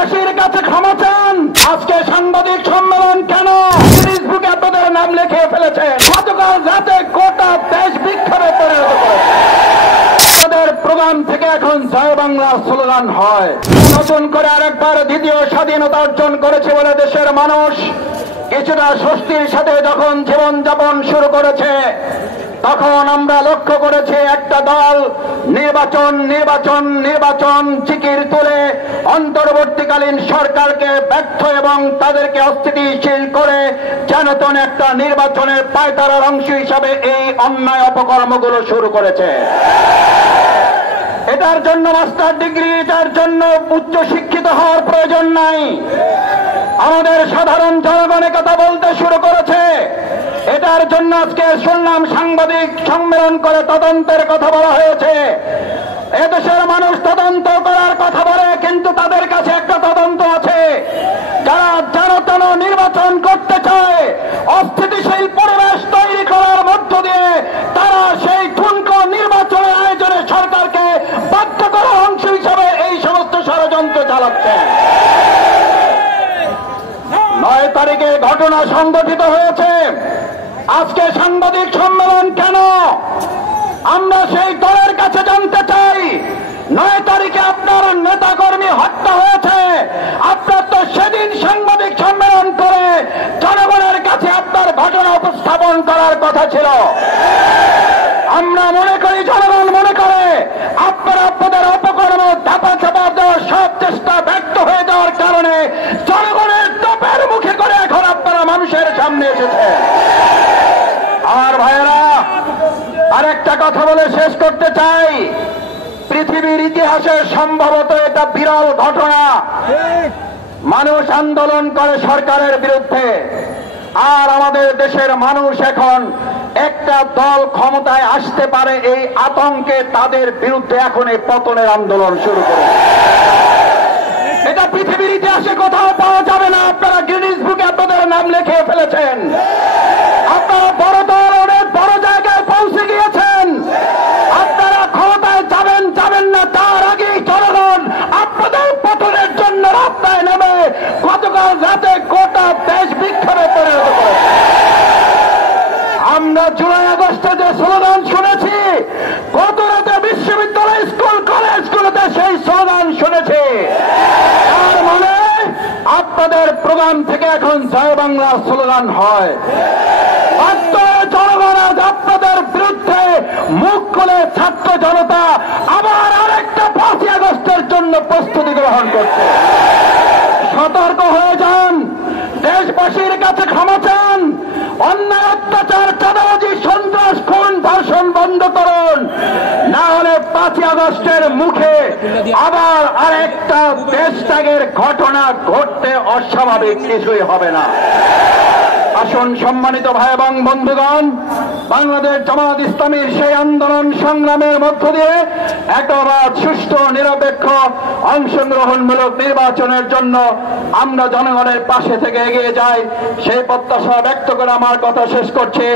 দেশবাসীর কাছে ক্ষমা চান। আজকে সাংবাদিক সম্মেলন কেন ফেসবুকে আপনাদের নাম লিখে ফেলেছে? গতকাল রাতে গোটা দেশ বিক্ষোভে পরিণত করেছে। তাদের প্রোগ্রাম থেকে এখন জয় বাংলা স্লোগান হয়। নতুন করে আরেকবার দ্বিতীয় স্বাধীনতা অর্জন করেছে বলে দেশের মানুষ কিছুটা স্বস্তির সাথে যখন জীবনযাপন শুরু করেছে, তখন আমরা লক্ষ্য করেছি একটা দল নির্বাচন নির্বাচন নির্বাচন জিকির তুলে অন্তর্বর্তীকালীন সরকারকে ব্যর্থ এবং তাদেরকে অস্থিতিশীল করে যেনতেন একটা নির্বাচনের পায়তারার অংশ হিসাবে এই অন্যায় অপকর্মগুলো শুরু করেছে। এটার জন্য মাস্টার ডিগ্রি, এটার জন্য উচ্চ শিক্ষিত হওয়ার প্রয়োজন নাই। আমাদের সাধারণ জনগণ কথা বলতে শুরু করেছে। এটার জন্য আজকে শুনলাম সাংবাদিক সম্মেলন করে তদন্তের কথা বলা হয়েছে। এদেশের মানুষ তদন্ত করার কথা বলে, কিন্তু তাদের কাছে একটা তদন্ত আছে। যারা যেন নির্বাচন করতে চায়, অস্থিতিশীল পরিবেশ তৈরি করার মধ্য দিয়ে তারা সেই ঠুনকো নির্বাচনের আয়োজনে সরকারকে বাধ্য করার অংশ হিসাবে এই সমস্ত ষড়যন্ত্র চালাচ্ছে। 9 তারিখে ঘটনা সংঘটিত হয়েছে। আজকে সাংবাদিক সম্মেলন কেন? আমরা সেই দলের কাছে জানতে চাই। 9 তারিখে আপনার নেতাকর্মী হত্যা হয়েছে, আপনার তো সেদিন সাংবাদিক সম্মেলন করে জনগণের কাছে আপনার ঘটনা উপস্থাপন করার কথা ছিল। আমরা মনে করি, জনগণ মনে করে আপনারা আপনাদের অপকর্ম ধাপা চাপা দেওয়ার সব চেষ্টা ব্যর্থ হয়ে যাওয়ার কারণে জনগণের চাপের মুখে করে এখন আপনারা মানুষের সামনে এসেছে। আমার ভাইয়েরা, আরেকটা কথা বলে শেষ করতে চাই। পৃথিবীর ইতিহাসে সম্ভবত এটা বিরল ঘটনা। মানুষ আন্দোলন করে সরকারের বিরুদ্ধে, আর আমাদের দেশের মানুষ এখন একটা দল ক্ষমতায় আসতে পারে এই আতঙ্কে তাদের বিরুদ্ধে এখন এই পতনের আন্দোলন শুরু করে। এটা পৃথিবীর ইতিহাসে কোথাও পাওয়া যাবে না। আপনারা গিনিস বুকে আপনাদের নাম লিখে ফেলেছেন। আপনারা বড় দল, অনেক বড় জায়গায় পৌঁছে গিয়েছেন। আপনারা ক্ষমতায় যাবেন যাবেন না তার আগেই জনগণ আপনাদের পতনের জন্য রাস্তায় নেমে গতকাল রাতে গোটা দেশ বিক্ষোভে পরিণত করেছে। আমরা জুলাই আগস্টে যে স্লোগান শুনেছি, গত রাতে বিশ্ববিদ্যালয়, স্কুল, কলেজগুলোতে সেই স্লোগান শুনেছি। তার মানে আপনাদের প্রোগ্রাম থেকে এখন জয় বাংলা স্লোগান হয়। জনগণ আজ আপনাদের বিরুদ্ধে মুখ খুলে ছাত্র জনতা আবার আরেকটা 5ই আগস্টের জন্য প্রস্তুতি গ্রহণ করছে। সতর্ক হয়ে যান, দেশবাসীর কাছে ক্ষমা চান। অন্যায়, অত্যাচার, চাঁদাবাজি, সন্ত্রাস, খুন, ধর্ষণ বন্ধ করুন, না হলে 5ই আগস্টের মুখে আবার আরেকটা দেশত্যাগের ঘটনা ঘটতে অস্বাভাবিক কিছুই হবে না। আসুন সম্মানিত ভাই এবং বন্ধুগণ, বাংলাদেশ জামাত ইসলামীর সেই আন্দোলন সংগ্রামের মধ্য দিয়ে একবার সুষ্ঠু নিরপেক্ষ অংশগ্রহণমূলক নির্বাচনের জন্য আমরা জনগণের পাশে থেকে এগিয়ে যাই, সেই প্রত্যাশা ব্যক্ত করে আমার কথা শেষ করছি।